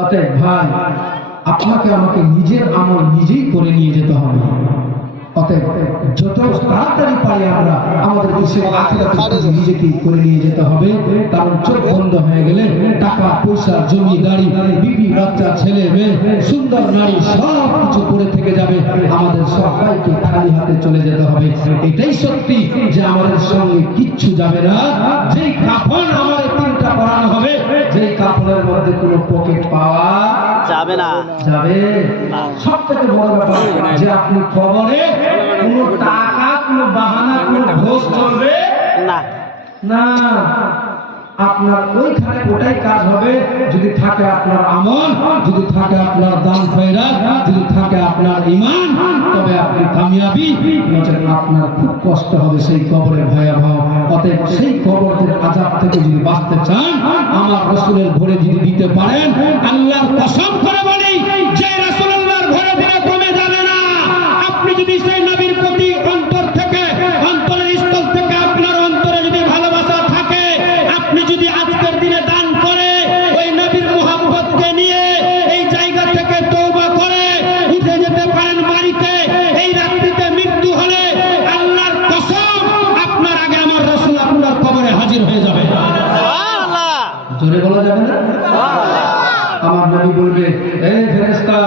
অতএব ভাই, আপনাকে আমাকে নিজের আমল নিজেই করে নিয়ে যেতে হবে। অতএব যত তাড়াতাড়ি পারি আমরা আমাদের দেশের আখিরাতে নিজেকে করে নিয়ে যেতে হবে। কারণ চোখ বন্ধ হয়ে গেলে টাকা পয়সা জমি গাড়ি বিবি বাচ্চা ছেলে মেয়ে সুন্দর নারী সব কিছু পড়ে থেকে যাবে। আমাদের সবাইকে খালি হাতে চলে যেতে হবে। এটাই সত্যি যে আমাদের সঙ্গে কিচ্ছু যাবে না। যেই কাফন আমাদের তিনটা পরানো হবে, যেই কাফনের মধ্যে কোনো পকেট পাওয়া যাবে না, যাবে। সব থেকে বড় ব্যাপার যে আপনি খবরে কোনো টাকা কোনো বাহানা কোনো ঘোষ চলবে না না। আপনার ওইখানে ওটাই কাজ হবে যদি থাকে আপনার আমল, যদি থাকে আপনার দান খয়রাত, যদি থাকে আপনার ঈমান, তবে আপনি কামিয়াবি। নচেত আপনার খুব কষ্ট হবে সেই কবরের ভয়াবহ। অতএব সেই কবরের আযাব থেকে যদি বাঁচতে চান, আমার রাসূলের ঘরে যদি দিতে পারেন, আল্লাহর কসম করে বলি যে রাসূলুল্লাহর ঘরে দিলে কমে যাবে না। আপনি যদি সেই নবীর প্রতি অন্তর থেকে অন্তরের স্থল থেকে আপনার অন্তরে যদি ভালোবাসা থাকে, আপনি যদি আজকের দিনে দান করে ওই নবীর মুহাব্বতকে নিয়ে এই জায়গা থেকে তওবা করে উঠে যেতে পারেন বাড়িতে, এই রাত্রিতে মৃত্যু হলে আল্লাহর কসম আপনার আগে আমার রাসূল আপনার কবরে হাজির হয়ে যাবে। সুবহানাল্লাহ, জোরে বলা যাবে না? আমার নবী বলবে, এই ফেরেশতা,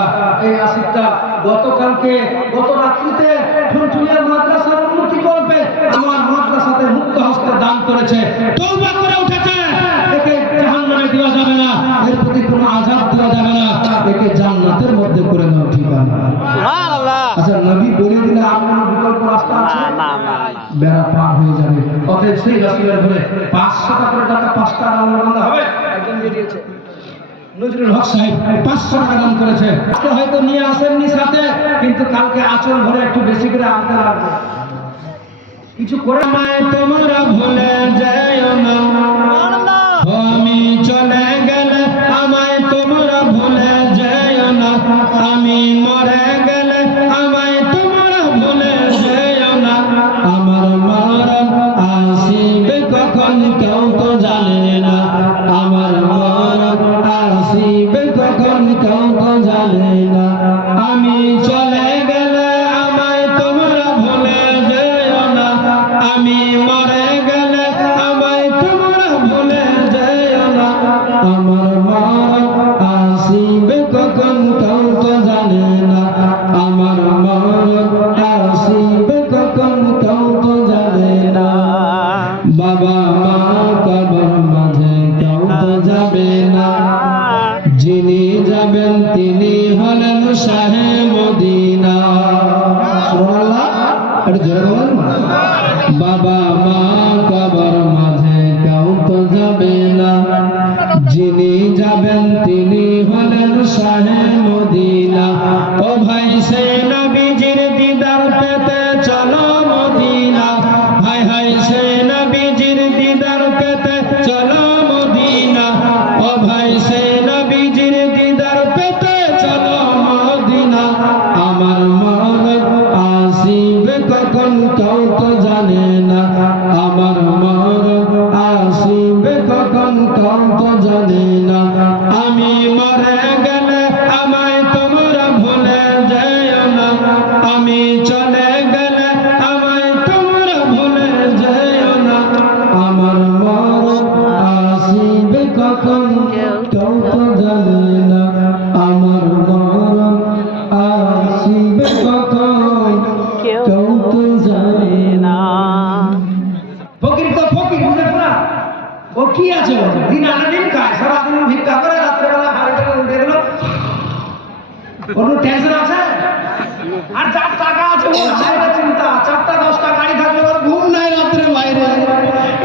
এই আসিফটা গতকালকে গত রাত্রিতে ফুলচুরিয়ার মাদ্রাসার উন্নতি করবে, আমার মাদ্রাসাতে মুক্ত হস্তে দান করেছে, তওবা করে উঠেছে, একে জাহান্নামে দেওয়া যাবে না, এর প্রতি কোনো আযাব দেওয়া যাবে না, একে জান্নাতের মধ্যে করে দাও ঠিকানা। সুবহানাল্লাহ। আচ্ছা, নবী বলে দিলে আপনার বিকল্প রাস্তা আছে? না না, বেড়া পার হয়ে যাবে। অতএব সেই রাসূলের ঘরে 500 টাকা করে টাকা 5টা আনন্দ হবে। একজন দিয়ে দিয়েছে নজরুল হক সাহেব 500 টাকা দান করেছে। আজকে হয়তো নিয়ে আসেননি সাথে, কিন্তু কালকে আচল ভরে একটু বেশি করে আনতে লাগবে। কিছু করে আমায় তোমরা ভুলে যাও না, আমি চলে গেলে আমায় তোমরা ভুলে যাও না, আমি মরে গেলে আমায় তোমরা ভুলে যাও না, আমার মরণ আসিবে কখন কেউ তো জানে না, আমার মরণ আসিবে কখন কেউ তো জানে না, আমি চলে গেলে আমায় তোমরা ভুলে যেও না, আমি মরে গেলে আমায় তোমরা ভুলে যেও না, আমার মরণ আসিবে কখন কেউ তো জানে না, আমার মরণ আসিবে কখন কেউ তো জানে না। বাবা মা কবর মাঝে কেউ তো যাবে না, যিনি যাবেন তিনি হলেন শাহে মদিনা। সুবহানাল্লাহ, একটু জোরে বলেন না। বাবা মা কবর মাঝে কেউ তো যাবে না, যিনি যাবেন তিনি হলেন শাহে মদিনা। ও ভাই, সেই নবীজির দিদার পেতে চলো মদিনা, হায় হায় সেই নবীজির দিদার পেতে চলো মদিনা, ও ভাই সেই নবীজির দিদার পেতে চলো মদিনা, আমার মরণ আসিবে কখন কেউ তো জানে না, আমার মরণ আসিবে কখন কেউ তো জানে না, আমি মরে গেলে আমায় তোমরা ভুলে যেও না, আমি চলে গেলে আমায় তোমরা ভুলে যেও না, আমার মরণ আসিবে কখন কেউ তো জানে না, আমার মরণ আসিবে কখন কেউ তো জানে না। ফকির তো ফকির, বুঝলেন না? ও কি আছে, দিন আনা দিন খায়, সারাদিন ভিক্ষা করে, রাত্রেবেলা হাড়িটা উঠে গেল, কোনো টেনশন আছে? আর যার টাকা আছে ওর হাইরে চিন্তা, 4টা 10টা গাড়ি থাকলে ওর ঘুম নাই রাত্রে বাইরে,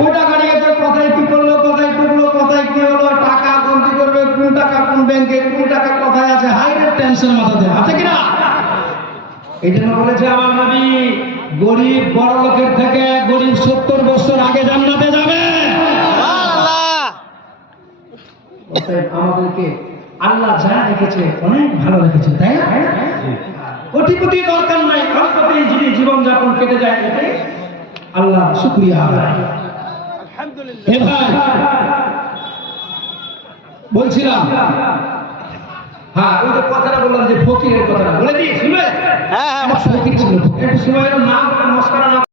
ওটা গাড়ি আছে, কোথায় কি করলো, কোথায় টুকলো, কোথায় কি হলো, টাকা গন্তি করবে, কোন টাকা কোন ব্যাংকে, কোন টাকা কোথায় আছে, হাইরে টেনশন মাথাতে আছে কিনা? এই জন্য বলেছে আমার নবী, গরিব বড় লোকের থেকে গরিব 70 বছর আগে জান্নাতে যাবে। সুবহানাল্লাহ। অতএব আমাদেরকে আল্লাহ যা রেখেছে অনেক ভালো রেখেছে, তাই না? কোটিপতি দরকার নাই, অল্পতে যদি জীবন যাপন কেটে যায়, এটাই আল্লাহ শুকরিয়া আদায়। হে ভাই, বলছিলাম হ্যাঁ ওই যে কথাটা বললাম যে ফকিরের কথাটা বলে দিই শুনবে হ্যাঁ হ্যাঁ ফকির ছিল একটু সময়ের নাম মস্করা না